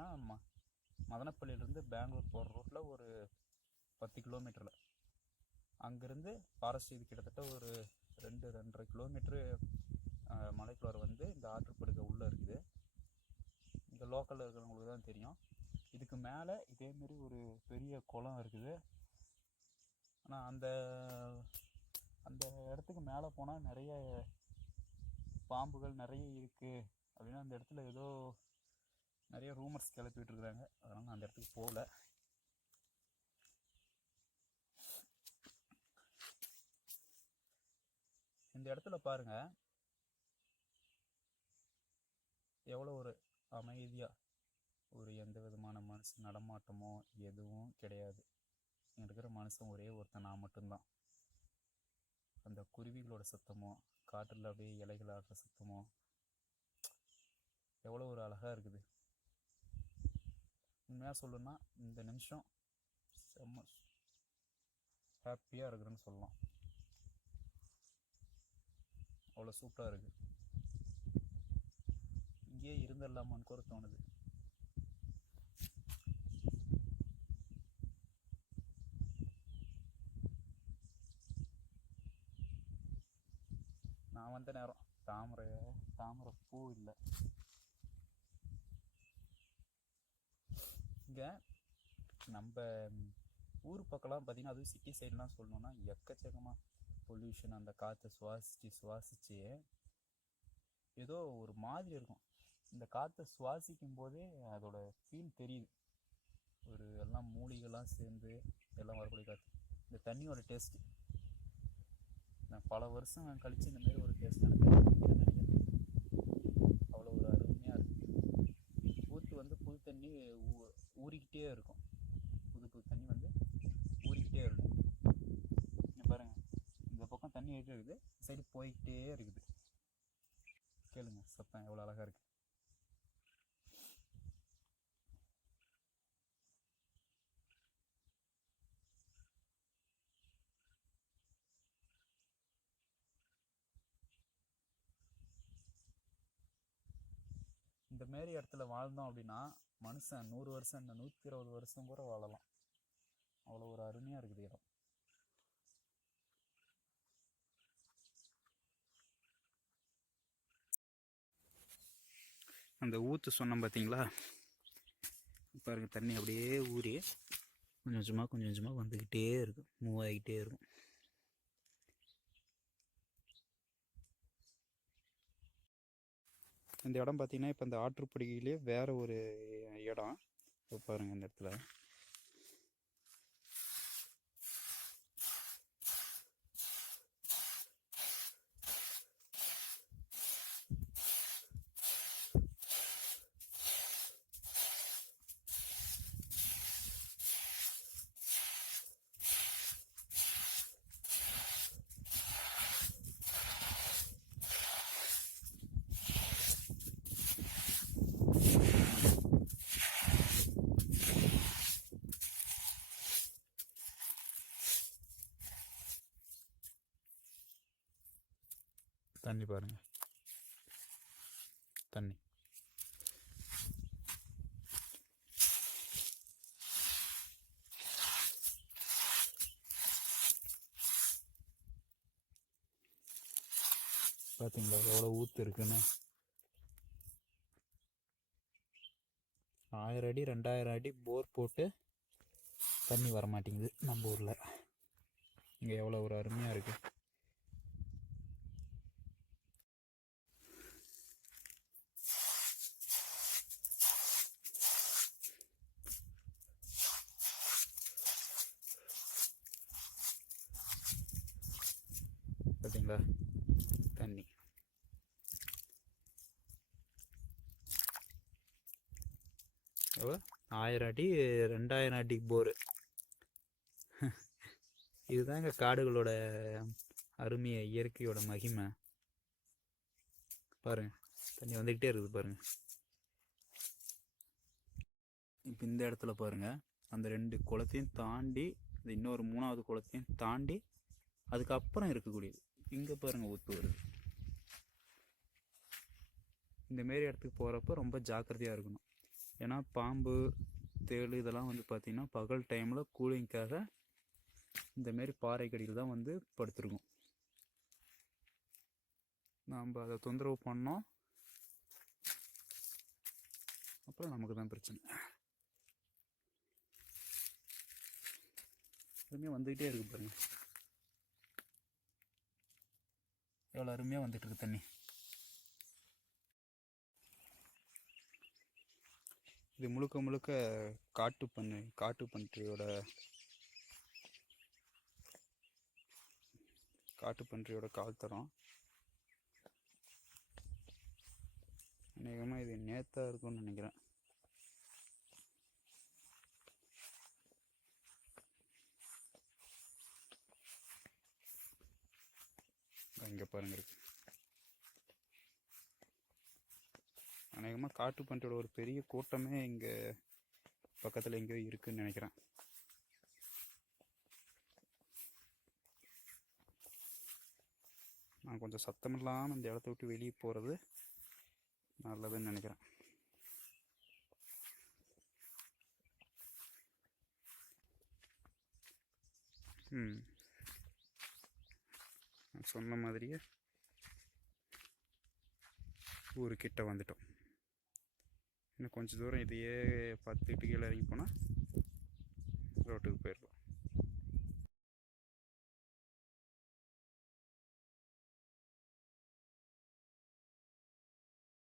எங்கன்னா மதனப்பள்ளியிலேருந்து பெங்களூர் போகிற ரோட்டில் ஒரு 10 கிலோமீட்டரில். அங்கேருந்து ஃபாரஸ்ட் இது கிட்டத்தட்ட ஒரு 2-2.5 கிலோமீட்ரு மலைக்குள்ளார வந்து இந்த ஆற்றுப்படுகை உள்ளே இருக்குது. இந்த லோக்கலில் இருக்கிறவங்களுக்கு தான் தெரியும். இதுக்கு மேலே இதேமாரி ஒரு பெரிய குளம் இருக்குது. ஆனால் அந்த அந்த இடத்துக்கு மேலே போனால் நிறைய பாம்புகள் நிறைய இருக்குது அப்படின்னா அந்த இடத்துல ஏதோ நிறைய ரூமர்ஸ் கிளப்பிட்டு இருக்கிறாங்க. அதனால் நான் அந்த இடத்துக்கு போகல. இந்த இடத்துல பாருங்க எவ்வளோ ஒரு அமைதியாக, ஒரு எந்த விதமான மனுஷன் நடமாட்டமோ எதுவும் கிடையாது. இங்கே இருக்கிற மனுஷன் ஒரே ஒருத்தன் நான் மட்டும்தான். அந்த குருவிகளோட சத்தமோ காற்றில் அப்படியே இலைகள் ஆடுற சத்தமோ எவ்வளோ ஒரு அழகாக இருக்குது. உண்மையாக சொல்லணும்னா இந்த நிமிஷம் செம்ம ஹாப்பியாக இருக்குதுன்னு சொல்லலாம். அவ்வளோ சூப்பராக இருக்குது. இங்கேயே இருந்துடலாமான்னு கூட தோணுது. நான் வந்த நேரம் தாமரை பூ இல்லை. இங்கே நம்ம ஊர் பக்கம்லாம் பார்த்திங்கன்னா அதுவும் சிட்டி சைட்லாம் சொல்லணுன்னா எக்கச்சக்கமாக பொல்யூஷன். அந்த காற்றை சுவாசித்து ஏதோ ஒரு மாதிரி இருக்கும். இந்த காற்றை சுவாசிக்கும் போதே அதோட ஃபீல் தெரியுது. ஒரு எல்லாம் மூலிகைலாம் சேர்ந்து எல்லாம் வரக்கூடிய காற்று. இந்த தண்ணியோட டேஸ்ட்டு நான் பல வருஷம் கழித்து இந்தமாரி ஒரு டேஸ்ட் எனக்கு நினைக்கிறேன். அவ்வளோ ஒரு அருமையாக இருக்குது. ஊற்று வந்து புது தண்ணி ஊறிக்கிட்டே இருக்கும். புது தண்ணி வந்து ஊறிக்கிட்டே இருக்கும். இங்கே பாருங்கள், இந்த பக்கம் தண்ணி ஏறிட்டே இருக்குது, சைடு போய்கிட்டே இருக்குது. கேளுங்க சத்தம் எவ்வளோ அழகாக இருக்குது. இந்தமாரி இடத்துல வாழ்ந்தோம் அப்படின்னா மனுஷன் 100 வருஷம் இல்லை 120 வருஷம் கூட வாழலாம். அவ்வளோ ஒரு அருமையாக இருக்குது இடம். அந்த ஊற்று சொன்னோம் பார்த்தீங்களா, பாருங்க தண்ணி அப்படியே ஊறி கொஞ்சம் கொஞ்சமாக வந்துக்கிட்டே இருக்கும், மூவ் ஆகிக்கிட்டே இருக்கும். இந்த இடம் பார்த்தீங்கன்னா இப்போ இந்த ஆற்றுப்படுகையிலே வேறு ஒரு இடம். இப்போ பாருங்கள் இந்த இடத்துல தண்ணி பாருங்க, தண்ணி பார்த்தீங்களா எவ்வளோ ஊற்று இருக்குன்னு. 1000 அடி 2000 அடி போர் போட்டு தண்ணி வரமாட்டேங்குது நம்ம ஊரில். இங்கே எவ்வளோ ஒரு அருமையாக இருக்குது. பார்த்தீங்களா தண்ணி எவ்வளோ 1000 அடி 2000 அடி போரு. இதுதாங்க காடுகளோட அருமையை, இயற்கையோட மகிமை. பாருங்க தண்ணி வந்துக்கிட்டே இருக்குது பாருங்க. இப்போ இந்த இடத்துல பாருங்க, அந்த 2 குளத்தையும் தாண்டி இன்னொரு 3வது குளத்தையும் தாண்டி அதுக்கப்புறம் இருக்கக்கூடியது. இங்கே பாருங்கள் ஊற்று வருது. இந்தமாரி இடத்துக்கு போகிறப்ப ரொம்ப ஜாக்கிரதையாக இருக்கணும். ஏன்னா பாம்பு தேள் இதெல்லாம் வந்து பார்த்திங்கன்னா பகல் டைமில் கூலிங்க்காக இந்தமாரி பாறைக்கடியில் தான் வந்து படுத்துருக்கும். நாம் அதை தொந்தரவு பண்ணோம் அப்புறம் நமக்கு தான் பிரச்சனை. அருமையாக வந்துக்கிட்டே இருக்கு பாருங்க, எவ்வளோ அருமையாக வந்துட்டு இருக்கு தண்ணி. இது முழுக்க முழுக்க காட்டுப்பன்றியோட கால் தரம். அநேகமாக இது நேத்தா இருக்கும்னு நினைக்கிறேன். இங்கே பாருங்க இருக்கு. அநேகமாக காட்டுப்பன்றியோட ஒரு பெரிய கூட்டமே இங்கே பக்கத்தில் எங்கேயோ இருக்குன்னு நினைக்கிறேன். நான் கொஞ்சம் சத்தமில்லாமல் இந்த இடத்த விட்டு வெளியே போகிறது நல்லதுன்னு நினைக்கிறேன். நான் சொன்ன மாதிரியே ஊருக்கிட்ட வந்துட்டோம். இன்னும் கொஞ்சம் தூரம் இதையே பார்த்துட்டு கீழே இறங்கி போனால்